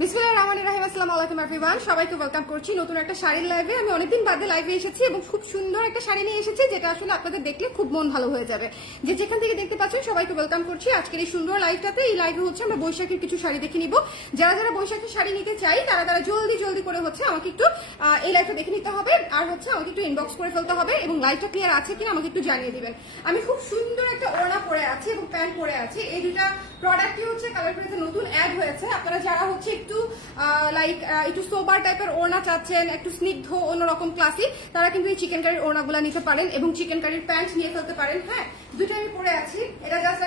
বিসমিল্লাহির রহমানির রহিম। আসসালামু আলাইকুম এভরিওয়ান, সবাইকে ওয়েলকাম করছি নতুন একটা শাড়ির লাইভে। আমি অনেকদিন বাদে লাইভে এসেছি এবং খুব সুন্দর একটা শাড়ি নিয়ে এসেছি, যেটা আসলে আপনাদের দেখলে খুব মন ভালো হয়ে যাবে। যে যেখান থেকে দেখতে পাচ্ছেন সবাইকে ওয়েলকাম করছি আজকের এই সুন্দর লাইভটাতে। এই লাইভে হচ্ছে আমরা বৈশাখীর কিছু শাড়ি দেখে নিব। যারা যারা বৈশাখী শাড়ি নিতে চাই তারা জলদি জলদি করে হচ্ছে আমাকে একটু এই লাইভটা দেখে নিতে হবে, আর হচ্ছে আমাকে একটু ইনবক্স করে ফেলতে হবে এবং লাইভটা ক্লিয়ার আছে কিনা আমাকে একটু জানিয়ে দিবেন। আমি খুব সুন্দর একটা ওড়না পরে আছি এবং প্যান্ট পরে আছি। এই দুটা প্রোডাক্টই হচ্ছে কালার প্রিন্টে নতুন অ্যাড হয়েছে। আপনারা যারা হচ্ছে একটু একটু সোবার টাইপের ওড়না চাচ্ছেন, একটু স্নিগ্ধ অন্যরকম ক্লাসিক, তারা কিন্তু এই চিকেন কারির ওড়নাগুলো নিতে পারেন এবং চিকেন কারির প্যান্ট নিয়ে ফেলতে পারেন। হ্যাঁ, দুটো আমি পরে আছি। এটা জাস্ট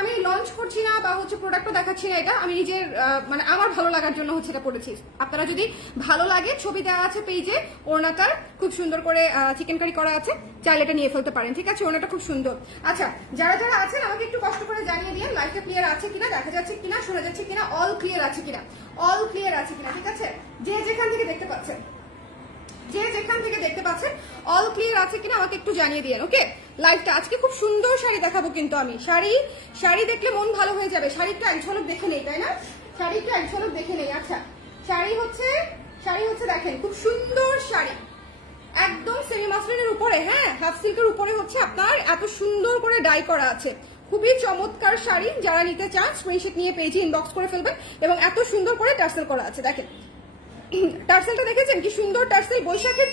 আমি লঞ্চ করছি না বা হচ্ছে প্রোডাক্টও দেখাচ্ছি না, এটা আমি নিজের মানে আমার ভালো লাগার জন্য হচ্ছে এটা পরেছি। আপনারা যদি ভালো লাগে, ছবি দেওয়া আছে পেজে, ওড়নাটার খুব সুন্দর করে চিকেন কারি করা আছে, চাইলে এটা নিয়ে ফেলতে পারেন। ঠিক আছে, ওড়নাটা খুব সুন্দর। আচ্ছা, যারা যারা আছেন আমাকে একটু কষ্ট করে জানিয়ে দিন লাইভটা ক্লিয়ার আছে কিনা, দেখা যাচ্ছে কিনা, শোনা যাচ্ছে কিনা, অল ক্লিয়ার আছে কিনা, অল ক্লিয়ার আছে কিনা। ঠিক আছে, যে যেখান থেকে দেখতে পাচ্ছেন, যে যেখান থেকে দেখতে পাচ্ছেন অল ক্লিয়ার আছে কিনা আমাকে একটু জানিয়ে দিন। ওকে, লাইভটা আজকে খুব সুন্দর শাড়ি দেখাবো, কিন্তু আমি শাড়ি দেখলে মন ভালো হয়ে যাবে। শাড়ি একটু এক ঝলক দেখে নেই, তাই না? শাড়ি একটু এক ঝলক দেখে নেই। আচ্ছা, শাড়ি হচ্ছে দেখেন খুব সুন্দর শাড়ি, একদম সেমি মাসলিনের উপরে, হ্যাঁ হাফ সিল্কের উপরে হচ্ছে আপনার এত সুন্দর করে ডাই করা আছে। খুবই চমৎকার শাড়ি। যারা নিতে চান স্ক্রিনশট নিয়ে পেজে ইনবক্স করে ফেলবেন। এবং এত সুন্দর করে টার্সেল করা আছে, দেখেন টার্সেলটা দেখেছেন কি সুন্দর টার্সেল। বৈশাখের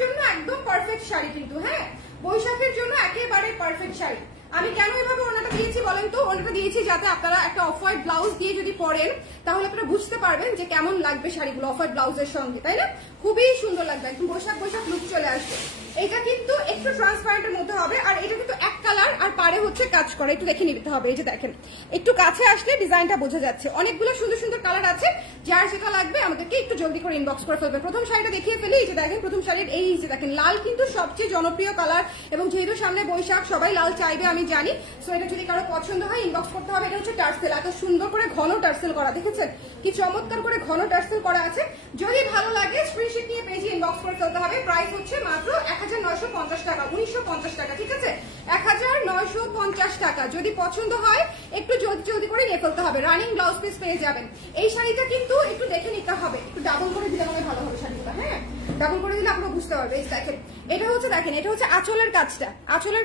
জন্য একদম পারফেক্ট শাড়ি কিন্তু। হ্যাঁ, বৈশাখের জন্য একেবারে পারফেক্ট শাড়ি। আমি কেন এভাবে ওনাটা দিয়েছি বলেন তো? ওনাটা দিয়েছি যাতে আপনারা একটা অফ হোয়াইট ব্লাউজ দিয়ে যদি পরেন তাহলে আপনারা বুঝতে পারবেন যে কেমন লাগবে শাড়িগুলো অফ হোয়াইট ব্লাউজের সঙ্গে, তাই না? খুবই সুন্দর লাগবে, একদম বৈশাখ লুক চলে আসবে। এটা কিন্তু একটু ট্রান্সপারেন্টের মধ্যে হবে, আর এটা কিন্তু এক কালার, আর পারে হচ্ছে কাজ করে। একটু দেখে নিতে হবে। এই যে দেখেন, একটু কাছে আসলে ডিজাইনটা বোঝা যাচ্ছে। অনেকগুলো সুন্দর সুন্দর কালার আছে, যার যেটা লাগবে আমাদেরকে একটু জলদি করে ইনবক্স করে ফেলবেন। প্রথম শাড়িটা দেখিয়ে ফেলি। এই যে দেখেন প্রথম শাড়ির এই যে দেখেন লাল কিন্তু সবচেয়ে জনপ্রিয় কালার, এবং যেহেতু সামনে বৈশাখ সবাই লাল চাইবে আমি জানি। সো এটা যদি কারো পছন্দ হয় ইনবক্স করতে হবে। এটা হচ্ছে টার্সেল, এত সুন্দর করে ঘন টার্সেল করা, দেখেছেন কি চমৎকার করে ঘন টার্সেল করা আছে। যদি ভালো লাগে স্ক্রিনশট নিয়ে পেজে ইনবক্স করে ফেলতে হবে। প্রাইস হচ্ছে মাত্র 1950 টাকা, 1950 টাকা। ঠিক আছে, 1950 টাকা। যদি পছন্দ হয় একটু জলদি জলদি করে নিয়ে ফেলতে হবে। রানিং ব্লাউজ পিস পেয়ে যাবেন। এই শাড়িটা কিন্তু একটু দেখে নিতে হবে, একটু ডাবল করে দিলে আমাকে ভালো হবে শাড়িটা। হ্যাঁ, ডাবল করে দিলে আপনারা বুঝতে পারবে। এই দেখেন, এটা হচ্ছে আঁচলের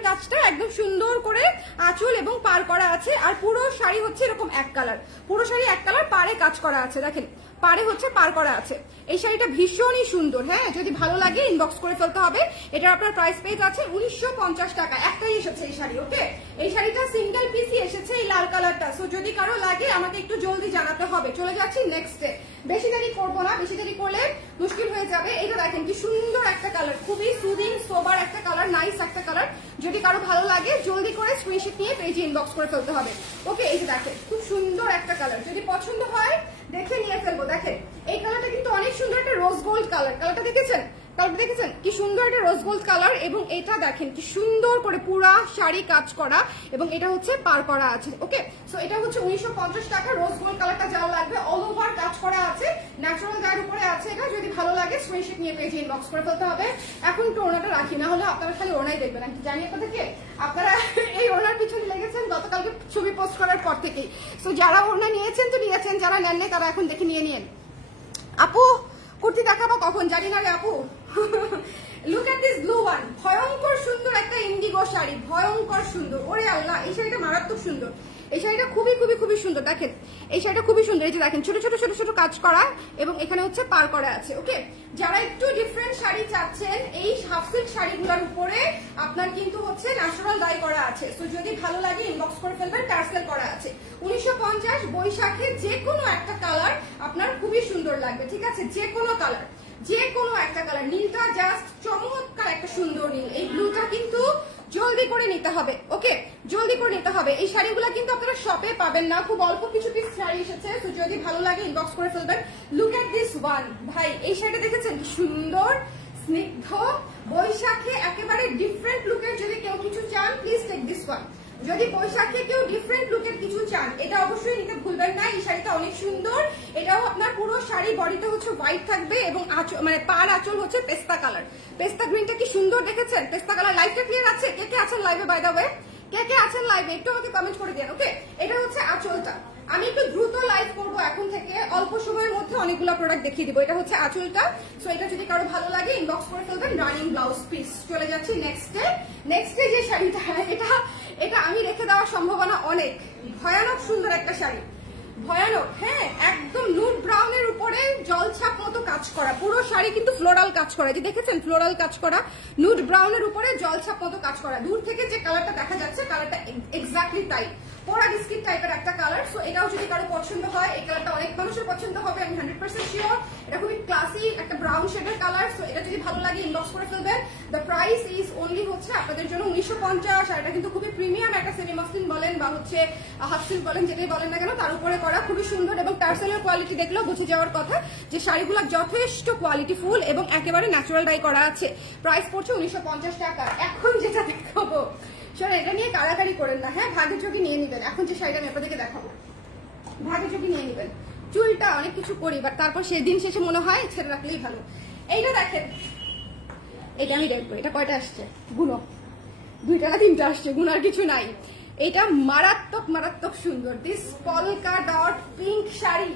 কাজটা একদম সুন্দর করে আঁচল এবং পার করা আছে। আর পুরো শাড়ি হচ্ছে এরকম এক কালার, পুরো শাড়ি এক কালার, পারে কাজ করা আছে। দেখেন পারে হচ্ছে পার করা আছে। এই শাড়িটা ভীষণই সুন্দর। হ্যাঁ, যদি ভালো লাগে ইনবক্স করে ফেলতে হবে। এটা আপনার প্রাইস পেজ আছে 1950 টাকা। একটাই এসেছে এই শাড়ি। ওকে, এই শাড়িটা সিঙ্গেল পিসই এসেছে, এই লাল কালারটা। সো যদি কারো লাগে আমাকে একটু জলদি জানাতে হবে। চলে যাচ্ছি নেক্সটে, বেশি দেরি করবো না, বেশি দেরি করলে মুশকিল হয়ে যাবে। এটা দেখেন কি সুন্দর একটা কালার, খুবই সুদিং সোবার একটা কালার, নাইস একটা কালার। যদি কারো ভালো লাগে জলদি করে স্ক্রিনশট নিয়ে পেজে ইনবক্স করে ফেলতে হবে। ওকে, এই যে দেখেন খুব সুন্দর একটা কালার, যদি পছন্দ হয় দেখে নিয়ে ফেলবো। দেখেন এই কালারটা কিন্তু অনেক সুন্দর একটা রোজ গোল্ড কালার। কালারটা দেখেছেন কি সুন্দর একটা রোজ গোল্ড কালার। এবং এটা দেখেন কি সুন্দর করে পুরা শাড়ি কাজ করা, এবং এটা হচ্ছে পার করা আছে। ওকে, সো এটা হচ্ছে 1950 টাকা। রোজ গোল্ড কালারটা যাও লাগবে, অল ওভার কাজ করা আছে, ন্যাচারাল গায়ের উপরে আছে। এটা যদি ভালো লাগে স্ক্রিনশট নিয়ে পেজে ইনবক্স করে ফেলতে হবে। এখন একটু ওড়নাটা রাখি, না হলে আপনারা খালি ওড়নাই দেখবেন। আমি জানি আপনাদেরকে আপনারা এই ওড়নার পিছনে লেগেছেন গতকালকে ছবি পোস্ট করার পর থেকেই। সো যারা ওড়না নিয়েছেন তো নিয়েছেন, যারা নেননি তারা এখন দেখে নিয়ে নিন। আপু কুর্তি দেখাবো কখন জানি না রে আপু। Look at this blue one, ভয়ঙ্কর সুন্দর একটা ইন্ডিগো শাড়ি, ভয়ঙ্কর সুন্দর। ওরে আল্লাহ, এই শাড়িটা মারাত্মক সুন্দর। এই শাড়িটা খুবই খুবই খুবই সুন্দর। দেখেন এই শাড়িটা খুবই সুন্দর। এই যে দেখেন ছোট ছোট ছোট ছোট কাজ করা, এবং এখানে হচ্ছে পার করা আছে। ওকে, যারা একটু ডিফারেন্ট শাড়ি চাচ্ছেন, এই হাফ সিল্ক শাড়িগুলোর উপরে আপনার কিন্তু হচ্ছে ন্যাচারাল ডাই করা আছে। তো যদি ভালো লাগে ইনবক্স করে ফেলবেন। টার্সেল করা আছে 1950। বৈশাখের যে কোনো একটা কালার আপনার খুবই সুন্দর লাগবে। ঠিক আছে, যে কোনো কালার, যে কোনো একটা কালার। নীলটা জাস্ট চমৎকার একটা সুন্দর নীল। এই ব্লুটা কিন্তু জলদি করে নিতে হবে। ওকে, জলদি করে নিতে হবে। এই শাড়িগুলো কিন্তু আপনারা শপে পাবেন না, খুব অল্প কিছু পিস শাড়ি এসেছে। তো যদি ভালো লাগে ইনবক্স করে ফেলবেন। লুক এট দিস ওয়ান, ভাই এই শাড়িটা দেখেছেন কি সুন্দর, স্নিগ্ধ, বৈশাখে একেবারে ডিফারেন্ট লুকের। যদি কেউ কিছু চান প্লিজ টেক দিস ওয়ান। যদি বৈশাখে কেউ ডিফারেন্ট লুকের কিছু চান এটা অবশ্যই নিতে ভুলবেন না। এই শাড়িটা অনেক সুন্দর। এটাও আপনার পুরো শাড়ি বডিতে হচ্ছে হোয়াইট থাকবে, এবং মানে পার আঁচল হচ্ছে পেস্তা কালার। পেস্তা গ্রিনটা কি সুন্দর দেখেছেন, পেস্তা কালার। লাইভটা ক্লিয়ার আছে? কে কে আছেন লাইভে? বাই দ্য ওয়ে কে কে আছেন লাইভে একটু আমাকে কমেন্ট করে দেন। ওকে, এটা হচ্ছে আঁচলটা, আমি একটু দ্রুত লাইভ করবো এখন থেকে, অল্প সময়ের মধ্যে অনেকগুলো প্রোডাক্ট দেখিয়ে দিব। এটা হচ্ছে আঁচলটা, সো এটা যদি কারো ভালো লাগে ইনবক্স করে ফেলবেন। Running blouse piece. চলে যাচ্ছি নেক্সটে যে শাড়িটা, এটা আমি রেখে দেওয়ার সম্ভাবনা অনেক। ভয়ানক সুন্দর একটা শাড়ি, ভয়ানক। হ্যাঁ, একদম নুড ব্রাউনের উপরে জলছাপ মতো কাজ করা, পুরো শাড়ি কিন্তু ফ্লোরাল কাজ করা। যে দেখেছেন ফ্লোরাল কাজ করা, নুড ব্রাউনের উপরে জলছাপ মতো কাজ করা। দূর থেকে যে কালারটা দেখা যাচ্ছে কালারটা এক্স্যাক্টলি তাই, পোড়া বিস্কিট টাইপের একটা কালার। সো এটাও যদি কারো পছন্দ হয়, এই কালারটা অনেক মানুষের পছন্দ হবে, আমি 100% শিওর। এটা খুবই ক্লাসি একটা ব্রাউন শেডের কালার। সো এটা যদি ভালো লাগে ইনবক্স করে ফেলবেন। দ্য প্রাইস ইজ অনলি হচ্ছে আপনাদের জন্য 1950। আর এটা কিন্তু খুবই প্রিমিয়াম একটা সেমি মসলিন বলেন বা হচ্ছে হাফ সিল্ক বলেন, যেটাই বলেন না কেন, তার উপরে করা, খুবই সুন্দর। এবং টার্সেলের কোয়ালিটি দেখলেও বুঝে যাওয়ার কথা যে শাড়িগুলো যথেষ্ট কোয়ালিটি ফুল এবং একেবারে ন্যাচারাল ডাই করা আছে। প্রাইস পড়ছে 1950 টাকা। এখন যেটা দেখাবো, শোনো, এটা নিয়ে কাড়াকাড়ি করেন না, হ্যাঁ, ভাগে যোগী নিয়ে নিবেন। এখন যে শাড়িটা আমি আপনাদেরকে দেখাবো, ভাগে যোগী নিয়ে নিবেন। চুলটা অনেক কিছু করি, বাট তারপর সেদিন শেষে মনে হয় ছেড়ে রাখলেই ভালো। এইটা দেখেন, এটা আমি দেখবো এটা কয়টা আসছে, গুলো 2টা না 3টা আসছে, গুনার কিছু নাই। এটা মারাত্মক মারাত্মক সুন্দর। দিস পলকা ডট পিঙ্ক শাড়ি,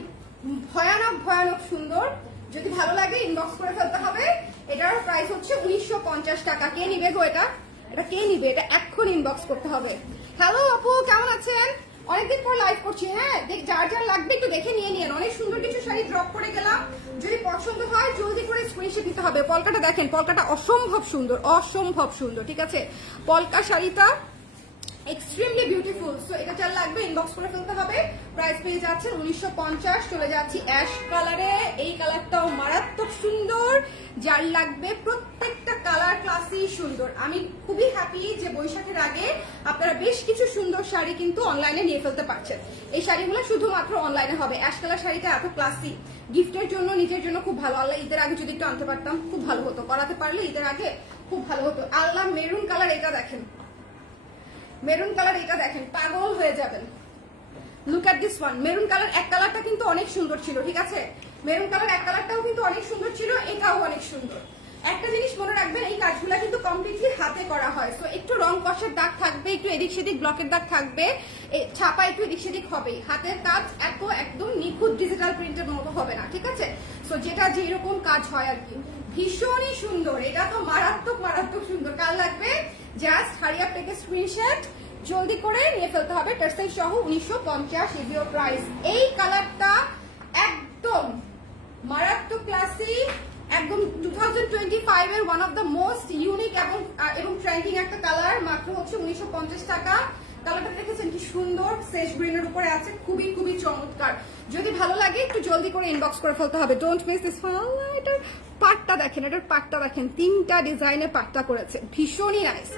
ভয়ানক ভয়ানক সুন্দর। যদি ভালো লাগে ইনবক্স করে ফেলতে হবে। এটার প্রাইস হচ্ছে 1950 টাকা। কে নিবে গো এটা কে নিবে? এটা এখন ইনবক্স করতে হবে। হ্যালো আপু, কেমন আছেন? অনেকদিন পর লাইভ করছি। হ্যাঁ, যার যার লাগবে একটু দেখে নিয়ে নিন। অনেক সুন্দর কিছু শাড়ি ড্রপ করে গেলাম, যদি পছন্দ হয় জলদি করে স্ক্রিনশট দিতে হবে। পলকাটা দেখেন, পলকাটা অসম্ভব সুন্দর, অসম্ভব সুন্দর। ঠিক আছে, পলকা শাড়িটা এক্সট্রিমলি বিউটিফুল। সো এটা যার লাগবে ইনবক্স করে ফেলতে হবে। প্রাইস পেয়ে যাচ্ছেন 1950। চলে যাচ্ছি অ্যাশ কালারে। এই কালারটাও মারাত্মক সুন্দর। যার লাগবে, প্রত্যেকটা কালার ক্লাসি সুন্দর। আমি খুবই হ্যাপি যে বৈশাখের আগে আপনারা বেশ কিছু সুন্দর শাড়ি কিন্তু অনলাইনে নিয়ে ফেলতে পারছেন। এই শাড়িগুলো শুধুমাত্র অনলাইনে হবে। অ্যাশ কালার শাড়িটা এত ক্লাসি, গিফটের জন্য, নিজের জন্য খুব ভালো। আল্লাহ ঈদের আগে যদি একটু আনতে পারতাম খুব ভালো হতো, করাতে পারলে ঈদের আগে খুব ভালো হতো। আল্লাহ মেরুন কালার, এটা দেখেন, মেরুন কালার, এটা দেখেন, পাগল হয়ে যাবেন। Look at this one. Maroon colour এক কালারটা কিন্তু অনেক সুন্দর ছিল, ঠিক আছে, মেরুন কালার এক কালারটাও কিন্তু অনেক সুন্দর ছিল, এটাও অনেক সুন্দর। একটা জিনিস মনে রাখবেন, এই কাজগুলো কিন্তু কমপ্লিটলি হাতে করা হয়। সো একটু রং কষের দাগ থাকবে, একটু এদিক সেদিক ব্লকের দাগ থাকবে, ছাপা একটু এদিক সেদিক হবেই। হাতের কাজ এত একদম নিখুঁত ডিজিটাল প্রিন্টের মতো হবে না, ঠিক আছে। সো যেটা যেরকম কাজ হয় আর কি, ভীষণই সুন্দর। এটা তো মারাত্মক মারাত্মক সুন্দর। কার লাগবে just hurry up, take a screenshot, জলদি করে নিয়ে ফেলতে হবে। টার্সেল সহ 1950 ইভিও প্রাইস। এই কালারটা একদম মারাত্মক ক্লাসি, একদম 2025 এর one of the most unique এবং ট্রেন্ডিং একটা কালার। মাত্র হচ্ছে 1950 টাকা। কালারটা দেখেছেন কি সুন্দর, সেজ গ্রিনের উপরে আছে, খুবই খুবই চমৎকার। যদি ভালো লাগে একটু জলদি করে ইনবক্স করে ফেলতে হবে। Don't miss this. এটার পাটটা দেখেন, এটার পাটটা দেখেন, 3টা ডিজাইনের পাটটা করেছে, ভীষণই নাইস।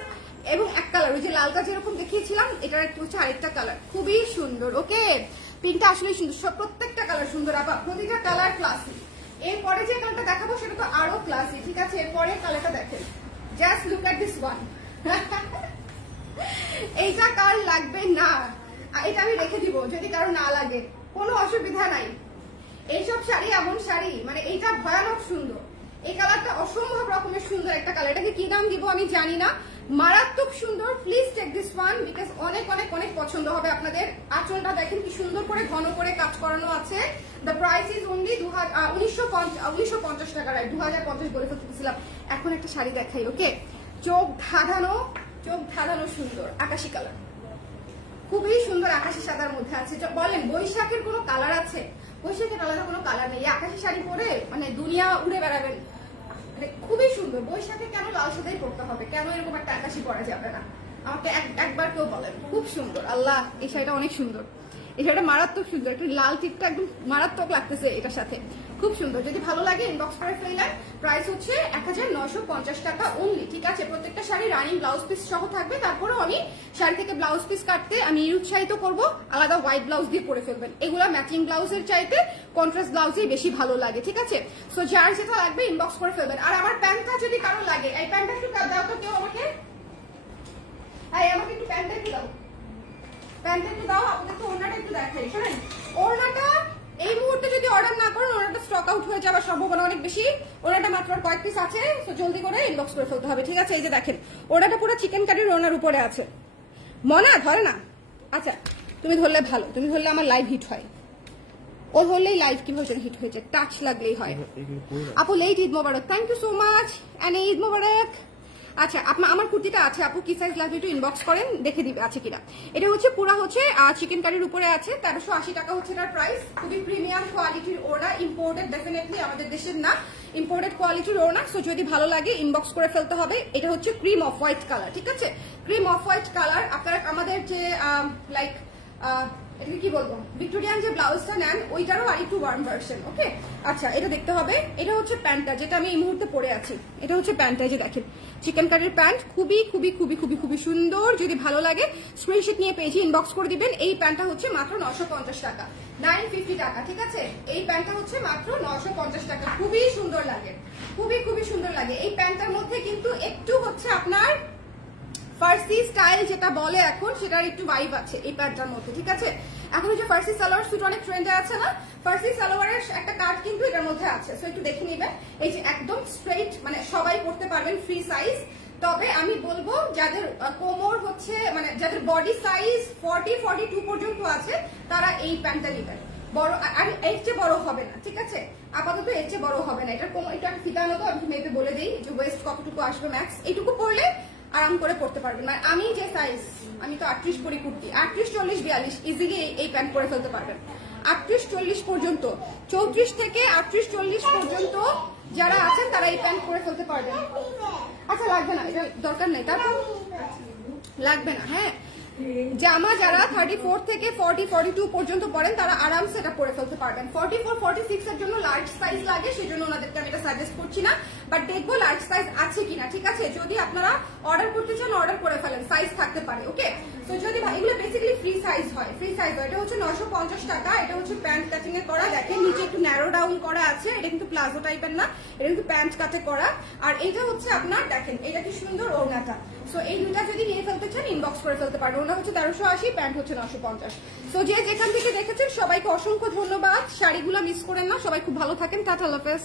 এবং এক কালার, ওই যে লালটা যেরকম দেখিয়েছিলাম, এটার একটা হচ্ছে আরেকটা কালার, খুবই সুন্দর। ওকে, পিঙ্কটা আসলে সুন্দর, সব প্রত্যেকটা কালার সুন্দর, আবার প্রতিটা কালার ক্লাসি। এরপরে যে কালারটা দেখাবো সেটা তো আরো ক্লাসি, ঠিক আছে। এরপরে কালারটা দেখেন, just look at this one. এইটা কার লাগবে না, এটা আমি রেখে দিব, যদি কারো না লাগে কোনো অসুবিধা নাই। এইসব শাড়ি এমন শাড়ি, মানে এইটা ভয়ানক সুন্দর। এই কালারটা অসম্ভব রকমের সুন্দর একটা কালার। এটাকে কি দাম দিব আমি জানি না, মারাত্মক সুন্দর। Please take this one, because অনেক অনেক অনেক পছন্দ হবে আপনাদের। আঁচলটা দেখেন কি সুন্দর করে ঘন করে কাজ করানো আছে। দ্য প্রাইস ইজ অনলি 1950 টাকা। 2050 বলে ফেলতেছিলাম। এখন একটা শাড়ি দেখাই, ওকে, চোখ ধাঁধানো সুন্দর আকাশি কালার, খুবই সুন্দর। আকাশি সাদার মধ্যে আছে। বলেন বৈশাখের কোনো কালার আছে? বৈশাখের আলাদা কোনো কালার নেই। আকাশি শাড়ি পরে মানে দুনিয়া উড়ে বেড়াবেন, খুবই সুন্দর। বৈশাখে কেন লাল সাদাই পড়তে হবে, কেন এরকম একটা আকাশি পরা যাবে না? আমাকে একবার কেউ বলেন। খুব সুন্দর। আল্লাহ, এই শাড়িটা অনেক সুন্দর, এই শাড়িটা মারাত্মক সুন্দর। একটা লাল টিপটা একদম মারাত্মক লাগতেছে এটার সাথে, খুব সুন্দর। যদি ভালো লাগে ইনবক্স করে ফেললেন। প্রাইস হচ্ছে 1950 টাকা অনলি, ঠিক আছে। প্রত্যেকটা শাড়ি রানিং ব্লাউজ পিস সহ থাকবে। তারপরেও আমি শাড়ি থেকে ব্লাউজ পিস কাটতে আমি উৎসাহিত করবো, আলাদা হোয়াইট ব্লাউজ দিয়ে পরে ফেলবেন। এগুলা ম্যাচিং ব্লাউজের চাইতে কন্ট্রাস্ট ব্লাউজই বেশি ভালো লাগে, ঠিক আছে। সো যার যেটা লাগবে ইনবক্স করে ফেলবেন। আর আমার প্যান্টটা যদি কারো লাগে, এই প্যান্টটা একটু দাও তো কেউ আমাকে, আমাকে একটু প্যান্টটা একটু দাও, প্যান্টটা একটু দাও। আপনাদের তো ওড়নাটা একটু দেখাই, শোনেন। ওড়নাটা এই মুহূর্তে যদি অর্ডার না করেন, ওনাটা স্টক আউট হয়ে যাওয়ার সম্ভাবনা অনেক বেশি। ওনাটা মাত্র কয়েক পিস আছে, তো জলদি করে ইনবক্স করে ফেলতে হবে, ঠিক আছে। এই যে দেখেন, ওনাটা পুরো চিকেন কারির ওনার উপরে আছে, মনে ধরে না। আচ্ছা, তুমি ধরলে ভালো, তুমি ধরলে আমার লাইভ হিট হয়, ও ধরলেই লাইভ কিভাবে হিট হয়েছে, টাচ লাগলেই হয়। আপু late Eid Mubarak, thank you so much, and Eid Mubarak. আচ্ছা আমার কুর্তিটা আছে আপু, কি সাইজ লাগবে একটু ইনবক্স করেন, দেখে দিবে আছে কিনা। এটা হচ্ছে পুরা হচ্ছে চিকেন কারির উপরে আছে, 1380 টাকা হচ্ছে এটার প্রাইস। খুবই প্রিমিয়াম কোয়ালিটির ওড়না, ইম্পোর্টেড, ডেফিনেটলি আমাদের দেশের না, ইম্পোর্টেড কোয়ালিটির ওড়না। সো যদি ভালো লাগে ইনবক্স করে ফেলতে হবে। এটা হচ্ছে ক্রিম অফ হোয়াইট কালার, ঠিক আছে, ক্রিম অফ হোয়াইট কালার। আপনারা আমাদের যে লাইক এটাকে কি বলবো, ভিক্টোরিয়ান যে ব্লাউজটা নেন ওইটারও আর একটু ওয়ার্ম ভার্সন। ওকে, আচ্ছা এটা দেখতে হবে। এটা হচ্ছে প্যান্টটা যেটা আমি এই মুহূর্তে পরে আছি, এটা হচ্ছে প্যান্টটা, যে দেখেন চিকেন কারির প্যান্ট, খুবই খুবই খুবই খুবই খুবই সুন্দর। যদি ভালো লাগে স্ক্রিনশট নিয়ে পেজে ইনবক্স করে দিবেন। এই প্যান্টটা হচ্ছে মাত্র 950 টাকা, 950 টাকা, ঠিক আছে। এই প্যান্টটা হচ্ছে মাত্র 950 টাকা, খুবই সুন্দর লাগে, খুবই খুবই সুন্দর লাগে। এই প্যান্টটার মধ্যে কিন্তু একটু হচ্ছে আপনার ফার্সি স্টাইল যেটা বলে এখন, সেটার একটু ভাইব আছে এই প্যান্টটার মধ্যে, ঠিক আছে। এখন যে ফার্সি সালোয়ার স্যুট অনেক ট্রেন্ডে আছে না, ফার্সি সালোয়ারের একটা কাট কিন্তু এটার মধ্যে আছে। সো একটু দেখে নিবেন। এই যে একদম স্ট্রেইট, মানে সবাই পরতে পারবেন, ফ্রি সাইজ। তবে আমি বলবো যাদের কোমর হচ্ছে, মানে যাদের বডি সাইজ 40-42 পর্যন্ত আছে, তারা এই প্যান্টটা নেবেন। বড় আর এর চেয়ে বড় হবে না, ঠিক আছে, আপাতত এর চেয়ে বড় হবে না। এটার কোমর একটু ফিতা মতো, আমি মেপে বলে দিই যে ওয়েস্ট কতটুকু আসবে ম্যাক্স, এইটুকু পরলে আরাম করে পড়তে পারবেন। মানে আমি যে সাইজ, আমি তো 38 পরি কুর্তি, 38, 40, 42 ইজিলি এই প্যান্ট পরে ফেলতে পারবেন। 38, 40 পর্যন্ত, 34 থেকে 38, 40 পর্যন্ত যারা আছেন তারা এই প্যান্ট পরে ফেলতে পারবেন। আচ্ছা লাগবে না, এটা দরকার নেই, তারপর লাগবে না। হ্যাঁ, জামা যারা 34 থেকে 40-42 পর্যন্ত পরেন তারা আরামসে এটা পরে ফেলতে পারবেন। 44-46 এর জন্য লার্জ সাইজ লাগে, সেজন্য ওনাদেরকে আমি এটা সাজেস্ট করছি না, বাট দেখবো লার্জ সাইজ আছে কিনা, ঠিক আছে। যদি আপনারা অর্ডার করতে চান অর্ডার করে ফেলেন, সাইজ থাকতে পারে। ওকে, তো যদি এগুলো বেসিক্যালি ফ্রি সাইজ হয়, ফ্রি সাইজ হয়। এটা হচ্ছে 950 টাকা। এটা হচ্ছে প্যান্ট কাটিং এ করা, দেখেন নিচে একটু ন্যারো ডাউন করা আছে। এটা কিন্তু প্লাজো টাইপের না, এটা কিন্তু প্যান্ট কাটে করা। আর এটা হচ্ছে আপনার, দেখেন এটা কি সুন্দর ওড়নাটা। সো এই দুটা যদি নিয়ে ফেলতে চান ইনবক্স করে ফেলতে পারেন। ওনা হচ্ছে 1380, প্যান্ট হচ্ছে 950। সো যে যেখান থেকে দেখেছেন সবাইকে অসংখ্য ধন্যবাদ। শাড়িগুলো মিস করেন না, সবাই খুব ভালো থাকেন, টাটা, আল্লাহ হাফেজ।